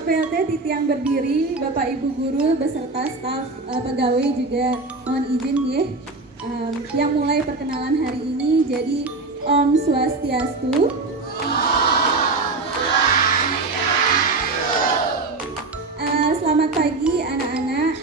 PLT Titi yang berdiri, Bapak Ibu guru beserta staf pegawai juga mohon izin ya. Yang mulai perkenalan hari ini jadi Om Swastiastu. Selamat pagi anak-anak.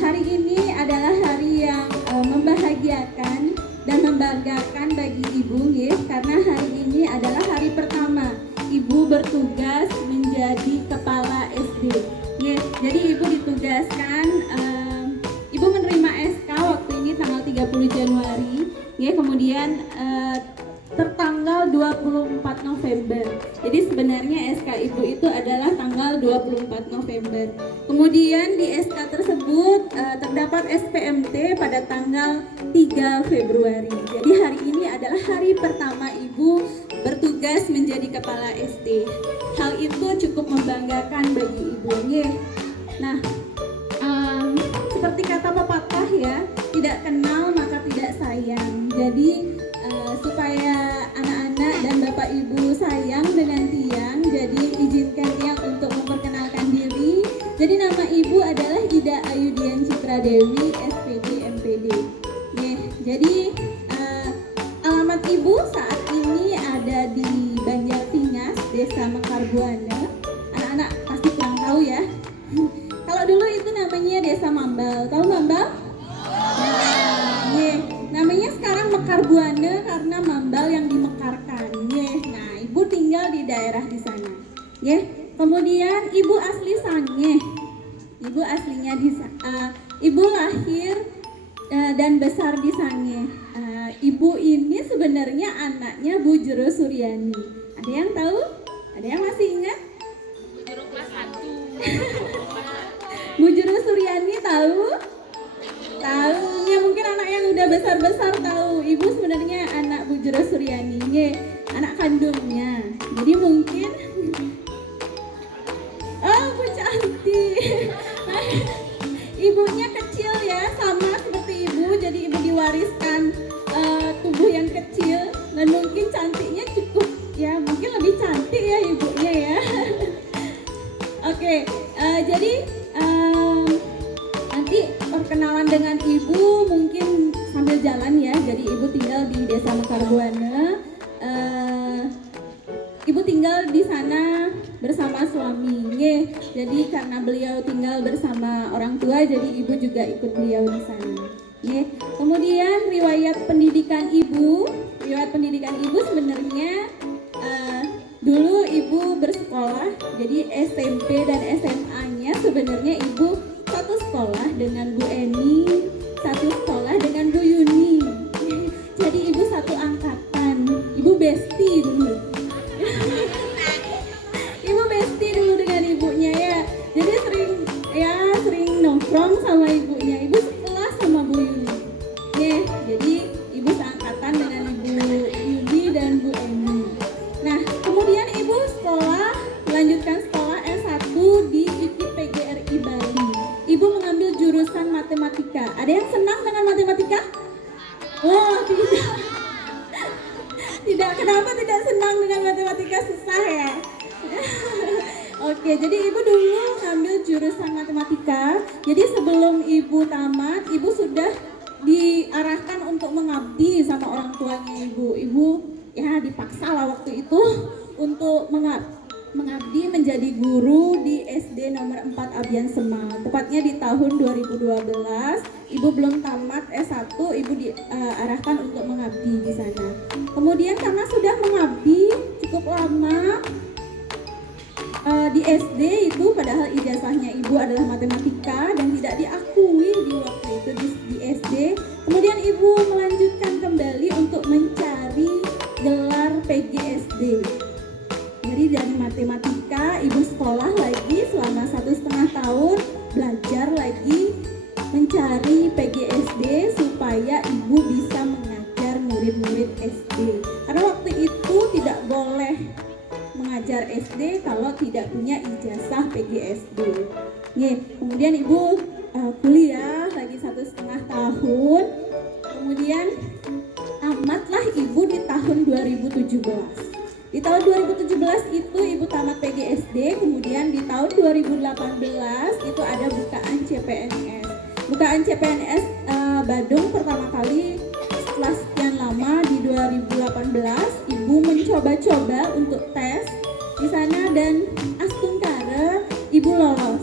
Hari ini adalah hari yang membahagiakan dan membanggakan bagi Ibu ya, karena hari ini adalah hari pertama Ibu bertugas menjadi kepala SD. Ya, jadi Ibu ditugaskan, Ibu menerima SK waktu ini tanggal 30 Januari, ya, kemudian tertanggal 24 November. Jadi sebenarnya SK Ibu itu adalah tanggal 24 November. Kemudian di SK tersebut terdapat SPMT pada tanggal 3 Februari. Jadi hari ini adalah hari pertama Ibu bertugas menjadi kepala SD. Hal itu cukup membanggakan bagi Ibu. Nah, seperti kata pepatah ya, tidak kenal maka tidak sayang. Jadi supaya anak-anak dan Bapak Ibu sayang dengan Tiang, jadi izinkan Tiang untuk memperkenalkan diri. Jadi nama Ibu adalah Ida Ayudian Citra Dewi, SPD MPD. Jadi alamat Ibu saat ini ada di Banjartingas, Desa Mekar Buana. Anak-anak pasti kurang tahu ya. Kalau dulu itu namanya Desa Mambal. Tahu Mambal? Namanya sekarang Mekar Buana karena Mambal yang dimekarkan. Nah, Ibu tinggal di daerah di sana. Kemudian Ibu asli Sange. Ibu aslinya di Ibu lahir dan besar di Sange. Ibu ini sebenarnya anaknya Bu Jero Suryani. Ada yang tahu? Ada yang masih ingat? Bu Jero kelas 1. Bu Jero Suryani tahu? Tahunya mungkin anak yang udah besar-besar tahu. Ibu sebenarnya anak Bu Jero Suryani, anak kandungnya. Jadi mungkin Bu cantik. Ibunya kecil ya, sama seperti Ibu. Jadi Ibu diwariskan tubuh yang kecil dan mungkin cantiknya cukup ya, mungkin lebih cantik ya ibunya ya. Oke, jadi nanti perkenalan dengan Ibu mungkin sambil jalan ya. Jadi Ibu tinggal di Desa Mekar Buana. Ibu tinggal di sana bersama suami. Jadi karena beliau tinggal bersama orang tua, jadi Ibu juga ikut beliau di sana. Kemudian riwayat pendidikan Ibu sebenarnya dulu Ibu bersekolah. Jadi SMP dan SMA-nya sebenarnya Ibu satu sekolah dengan Bu Eni, satu sekolah dengan Bu Yuni. Jadi Ibu satu angkatan. Ibu bestie dulu. Ibu bestie dulu dengan ibunya ya. Jadi sering nongkrong sama ibunya. Ibu sekelas sama Bu Yuni. Jadi Ibu seangkatan dengan Ibu Yuni dan Bu Eni. Nah, kemudian Ibu melanjutkan sekolah S1 di IPGRI Bali. Ibu mengambil jurusan matematika. Ada yang senang dengan matematika? Oh, tidak. Tidak, kenapa tidak senang dengan matematika? Susah ya? Oke, jadi Ibu dulu ngambil jurusan matematika. Jadi sebelum Ibu tamat, Ibu sudah diarahkan untuk mengabdi sama orang tuanya Ibu. Ibu ya dipaksa lah waktu itu untuk mengabdi menjadi guru di SD nomor 4 Abian Semal. Tepatnya di tahun 2012. Ibu belum tamat S1, Ibu diarahkan untuk mengabdi di sana. Kemudian karena sudah mengabdi cukup lama di SD itu, padahal ijazahnya Ibu adalah matematika dan tidak diakui di waktu itu di SD. Kemudian Ibu melanjutkan kembali untuk mencari gelar PGSD. Jadi dari matematika Ibu sekolah lagi selama 1,5 tahun, belajar lagi mencari PGSD supaya Ibu bisa mengajar murid-murid SD. Karena waktu itu tidak boleh mengajar SD kalau tidak punya ijazah PGSD. Kemudian Ibu kuliah lagi 1,5 tahun. Kemudian tamatlah Ibu di tahun 2013. 2017. Di tahun 2017 itu ibu tamat PGSD, kemudian di tahun 2018 itu ada bukaan CPNS. Bukaan CPNS Badung pertama kali setelah sekian lama di 2018 ibu mencoba-coba untuk tes di sana dan astungkara ibu lolos.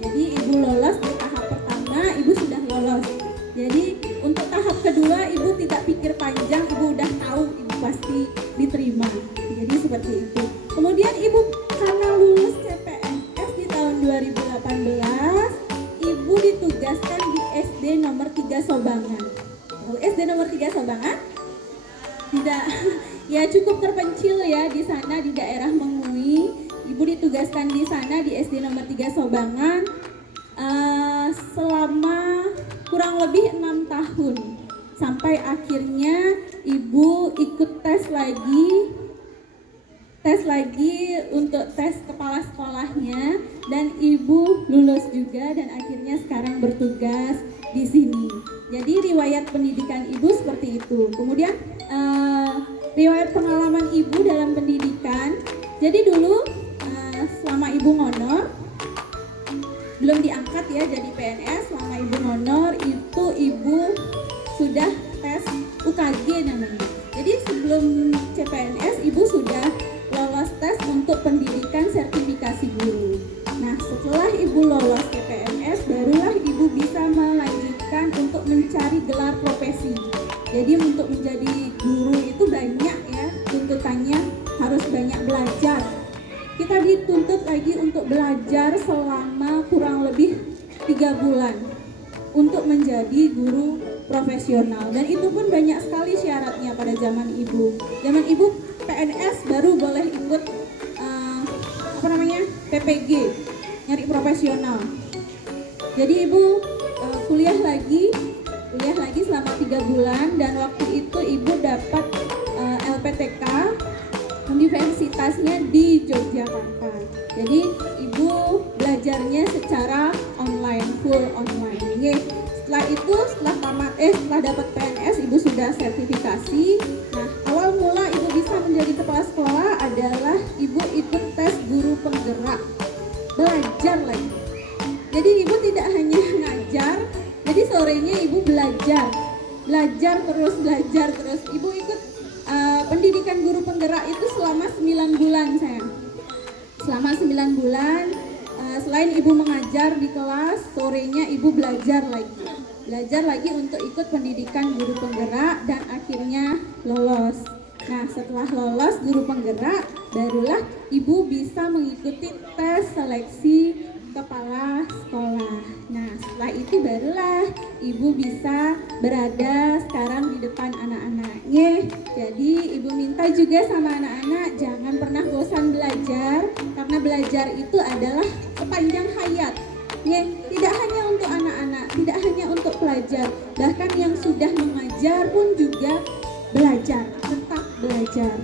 Jadi ibu lolos di tahap pertama, ibu sudah lolos. Jadi untuk tahap kedua ibu tidak pikir panjang, ibu udah tahu ibu pasti diterima. Jadi seperti itu. Kemudian ibu karena lulus CPNS di tahun 2018, ibu ditugaskan di SD nomor 3 Sobangan. SD nomor 3 Sobangan? Tidak, ya cukup terpencil ya di sana di daerah Mengui. Ibu ditugaskan di sana di SD nomor 3 Sobangan selama kurang lebih 6 tahun. Sampai akhirnya ibu ikut tes lagi untuk tes kepala sekolahnya dan ibu lulus juga dan akhirnya sekarang bertugas di sini. Jadi riwayat pendidikan ibu seperti itu. Kemudian riwayat pengalaman ibu dalam pendidikan. Jadi dulu selama ibu ngonor belum diangkat ya jadi PNS, selama ibu ngonor itu ibu sudah tes UKG namanya. Jadi sebelum CPNS ibu sudah lolos tes untuk pendidikan sertifikasi guru. Nah setelah ibu lolos CPNS barulah ibu bisa melanjutkan untuk mencari gelar profesi. Jadi untuk menjadi guru itu banyak ya tuntutannya, harus banyak belajar. Kita dituntut lagi untuk belajar selama kurang lebih 3 bulan untuk menjadi guru profesional dan itu pun banyak sekali syaratnya pada zaman ibu. Zaman ibu PNS baru boleh ikut PPG, nyari profesional. Jadi ibu kuliah lagi selama 3 bulan dan waktu itu ibu dapat LPTK universitasnya di Yogyakarta. Jadi ibu belajarnya secara online, full online. Setelah itu, setelah dapat PNS, ibu sudah sertifikasi. Nah, awal mula ibu bisa menjadi kepala sekolah adalah ibu ikut tes guru penggerak, belajar lagi. Jadi ibu tidak hanya ngajar, jadi sorenya ibu belajar terus. Ibu ikut pendidikan guru penggerak itu selama 9 bulan sayang. Selama 9 bulan, selain ibu mengajar di kelas, sorenya ibu belajar lagi untuk ikut pendidikan guru penggerak dan akhirnya lolos. Nah setelah lolos guru penggerak, barulah ibu bisa mengikuti tes seleksi kepala sekolah. Nah setelah itu barulah ibu bisa berada sekarang di depan anak-anaknya. Jadi ibu minta juga sama anak-anak jangan pernah bosan belajar, karena belajar itu adalah sepanjang hayat. Tidak hanya untuk anak-anak, tidak hanya untuk pelajar, bahkan yang sudah mengajar pun juga belajar, tetap belajar.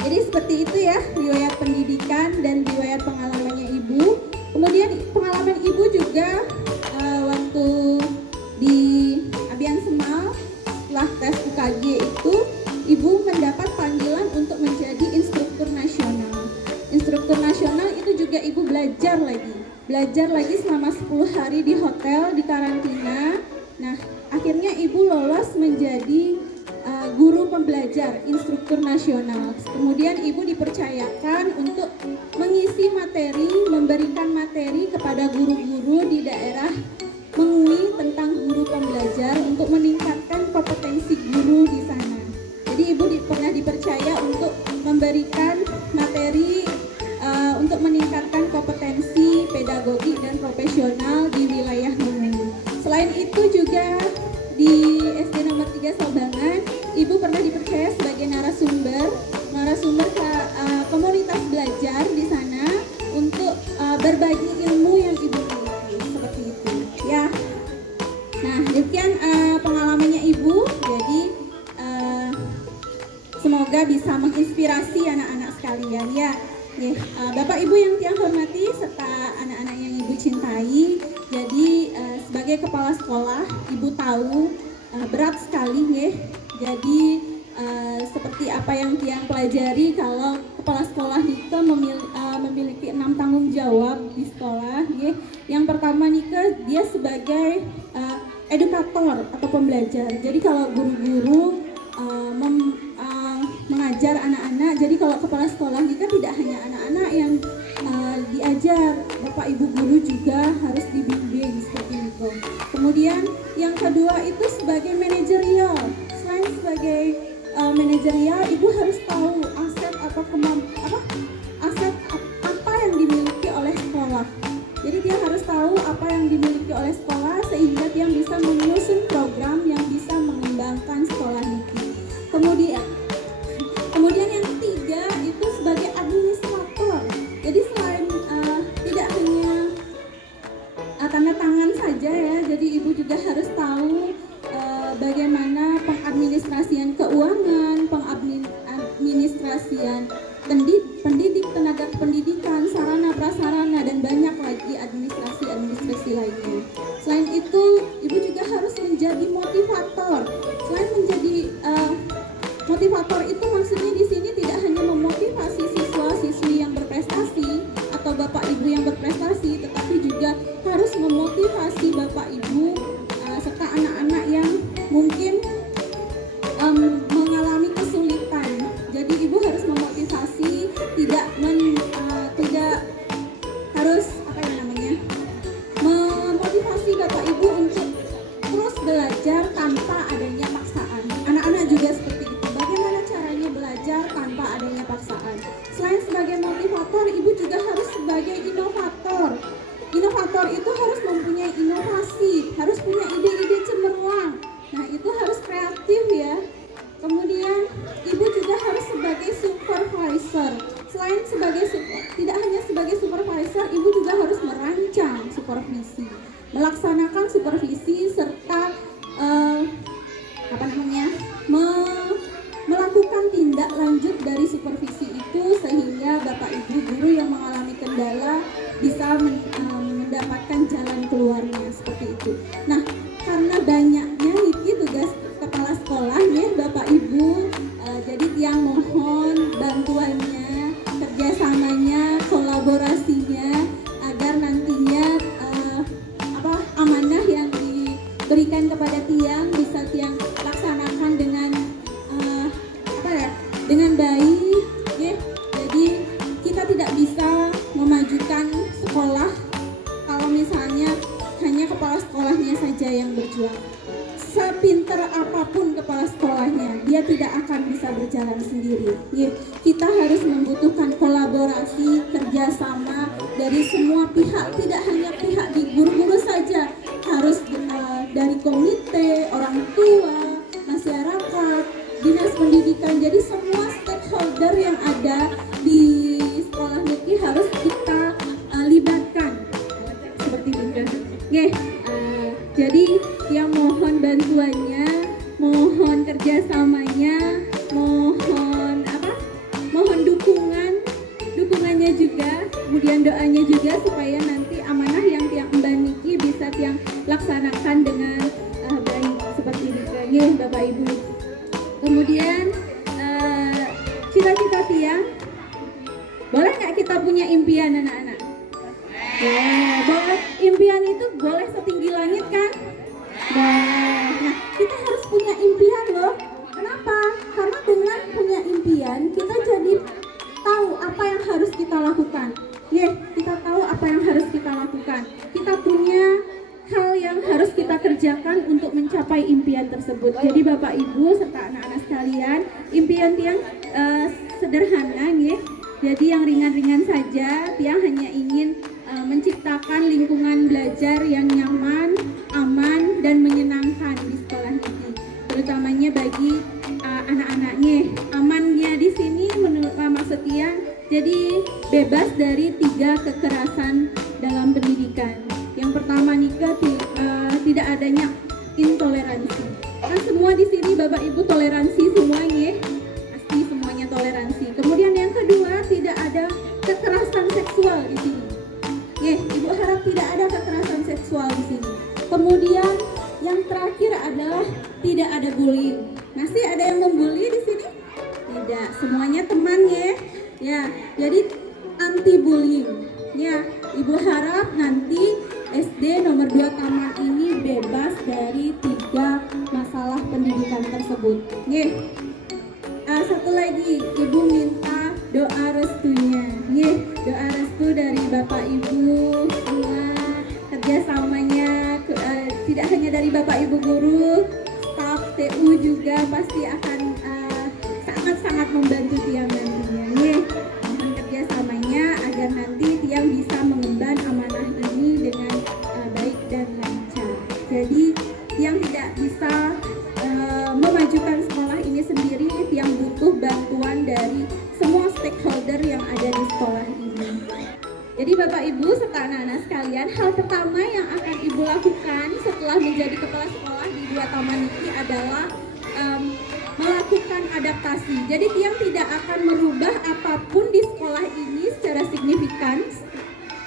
Jadi seperti itu ya riwayat pendidikan dan riwayat pengalamannya ibu. Kemudian pengalaman ibu juga waktu di Abian Semal setelah tes UKG itu ibu mendapat panggilan untuk menjadi instruktur nasional. Instruktur nasional itu juga ibu belajar lagi selama 10 hari di hotel di karantina. Nah akhirnya ibu lolos menjadi guru pembelajar instruktur nasional. Kemudian ibu dipercayakan untuk mengisi materi, memberikan materi kepada guru-guru di daerah Mengui tentang guru pembelajar untuk meningkatkan kompetensi guru di sana. Jadi ibu pernah dipercaya untuk memberikan materi untuk meningkatkan kompetensi pedagogi dan profesional di wilayah Mengui. Selain itu juga di SD nomor 3 Sobangan, ibu pernah dipercaya sebagai narasumber komunitas belajar di sana untuk berbagi ilmu yang ibu miliki, seperti itu ya. Nah demikian pengalamannya ibu. Jadi semoga bisa menginspirasi anak-anak sekalian ya. Bapak Ibu yang tiang hormati serta anak-anak yang ibu cintai. Jadi sebagai kepala sekolah ibu tahu berat sekali ya. Jadi seperti apa yang Tiang pelajari kalau kepala sekolah itu memiliki 6 tanggung jawab di sekolah. Ya. Yang pertama dia sebagai edukator atau pembelajar. Jadi kalau guru-guru mengajar anak-anak, jadi kalau kepala sekolah tidak hanya anak-anak yang diajar, Bapak Ibu guru juga harus dibimbing seperti itu. Kemudian yang kedua itu sebagai manajerial. Selain sebagai manajerial, Ibu harus tahu aset atau aset apa yang dimiliki oleh sekolah. Jadi dia harus tahu apa yang dimiliki oleh sekolah sehingga dia bisa menyusun program yang bisa mengembangkan sekolah itu. Kemudian yang ketiga itu sebagai administrator. Jadi selain tidak hanya tanda tangan saja ya, jadi Ibu juga harus tahu bagaimana pengadministrasian keuangan, pengadministrasian pendidik, tenaga pendidikan, sarana prasarana, dan banyak lagi administrasi lainnya. Selain itu, Ibu juga harus menjadi motivator. Selain menjadi motivator itu maksudnya di sini tidak hanya memotivasi siswa-siswi yang berprestasi atau Bapak Ibu yang berprestasi, tetapi juga harus memotivasi Bapak Ibu serta anak-anak yang mungkin mengalami kesulitan. Jadi Ibu harus memotivasi, tidak harus memotivasi Bapak Ibu untuk terus belajar tanpa adanya paksaan. Anak-anak juga seperti itu. Bagaimana caranya belajar tanpa adanya paksaan? Selain sebagai motivator, Ibu juga harus sebagai inovator. Inovator itu harus mempunyai inovasi, harus punya ide-ide cemerlang. Nah, itu harus kreatif ya. Kemudian Ibu juga harus sebagai supervisor. Selain tidak hanya sebagai supervisor, Ibu juga harus merancang supervisi, melaksanakan supervisi serta melakukan tindak lanjut dari supervisi itu sehingga Bapak Ibu guru yang mengalami kendala bisa mendapatkan jalan keluarnya seperti itu. Nah, karena banyaknya tugas kepala sekolah ya Bapak Ibu, jadi Tiang mohon bantuannya, kerjasamanya, kolaborasinya agar nantinya amanah yang diberikan kepada Tiang bisa Tiang laksanakan dengan baik ya. Jadi kita tidak bisa memajukan sekolah kalau misalnya hanya kepala sekolahnya saja yang berjuang. Sepintar apapun kepala sekolahnya, dia tidak akan bisa berjalan sendiri. Ya, kita harus membutuhkan kolaborasi, kerjasama dari semua pihak, tidak hanya pihak di guru-guru saja, harus dari komite, orang tua, masyarakat, dinas pendidikan. Jadi semua stakeholder yang ada di sekolah negeri harus kita libatkan seperti itu. Oke, jadi yang mohon bantuannya, mohon kerjasamanya, mohon dukungannya juga, kemudian doanya juga supaya nanti amanah yang Tiang Emban Niki bisa Tiang laksanakan dengan baik seperti itu. Bapak Ibu. Kemudian cita-cita Tiang, boleh nggak kita punya impian anak-anak? Boleh. Impian itu boleh setinggi langit kan? Nah, kita harus punya impian loh. Kenapa? Karena dengan punya impian kita jadi tahu apa yang harus kita lakukan. Kita tahu apa yang harus kita lakukan. Kita punya hal yang harus kita kerjakan untuk mencapai impian tersebut. Jadi Bapak Ibu serta anak-anak sekalian, impian Tiang sederhana ya. Jadi yang ringan-ringan saja. Tiang hanya ingin menciptakan lingkungan belajar yang nyaman, aman, dan menyenangkan di sekolah ini, terutamanya bagi anak-anaknya. Amannya di sini menurut maksud Tiang, jadi bebas dari 3 kekerasan dalam pendidikan. Yang pertama tidak adanya intoleransi. Kan semua di sini Bapak Ibu toleransi semuanya, pasti semuanya toleransi. Kemudian yang kedua, tidak ada kekerasan seksual di sini. Ibu harap tidak ada kekerasan seksual di sini. Kemudian yang terakhir adalah tidak ada bullying. Masih ada yang membuli di sini? Tidak, semuanya teman ya. Ya, jadi anti bullying. Ya, Ibu harap nanti SD nomor 2 Taman ini bebas dari 3 masalah pendidikan tersebut. Nih, satu lagi, Ibu minta doa restunya. Nih, doa restu dari Bapak Ibu semua, kerjasamanya tidak hanya dari Bapak Ibu guru, staf TU juga pasti akan sangat-sangat membantu Tiang nantinya. Nih, mohon kerjasamanya agar nanti Tiang bisa mengemban amanah ini dengan baik dan lancar. Jadi Tiang tidak bisa memajukan sekolah ini sendiri. Tiang butuh bantuan dari semua stakeholder yang ada di sekolah ini. Jadi Bapak Ibu serta anak-anak sekalian, hal pertama yang akan Ibu lakukan setelah menjadi kepala sekolah di 2 taman ini adalah melakukan adaptasi. Jadi Tiang tidak akan merubah apapun di sekolah ini secara signifikan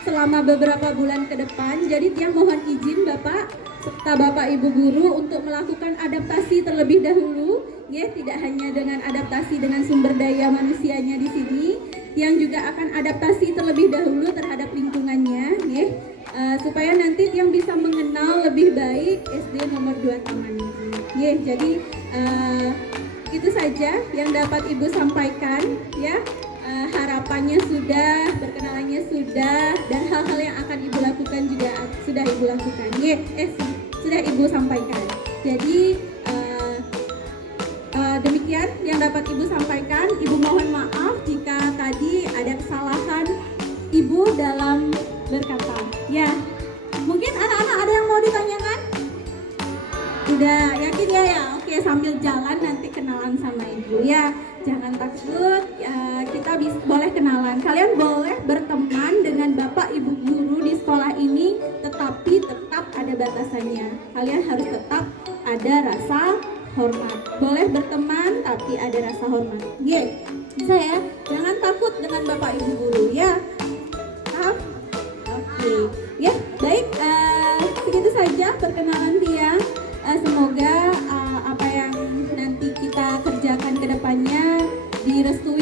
selama beberapa bulan ke depan. Jadi Tiang mohon izin Bapak serta Bapak Ibu guru untuk melakukan adaptasi terlebih dahulu, ya, tidak hanya dengan adaptasi dengan sumber daya manusianya di sini, Tiang juga akan adaptasi terlebih dahulu terhadap lingkungannya, ya, supaya nanti Tiang bisa mengenal lebih baik SD nomor 2 Taman ini. Ya, jadi itu saja yang dapat Ibu sampaikan, ya. Harapannya sudah, perkenalannya sudah, dan hal-hal yang akan Ibu lakukan juga sudah Ibu lakukan. Sudah Ibu sampaikan. Jadi demikian yang dapat Ibu sampaikan. Ibu mohon maaf jika tadi ada kesalahan Ibu dalam berkata. Ya, mungkin anak-anak ada yang mau ditanyakan? Udah yakin ya? Oke, sambil jalan nanti kenalan sama Ibu ya. Jangan takut, kita boleh kenalan. Kalian boleh berteman dengan Bapak Ibu guru di sekolah ini, tetapi tetap ada batasannya. Kalian harus tetap ada rasa hormat. Boleh berteman tapi ada rasa hormat. Bisa ya? Jangan takut dengan Bapak Ibu guru ya. Paham? Oke. Ya, baik. Segitu saja perkenalan Tiang. Semoga apa yang nanti kita kerjakan ke depannya direstui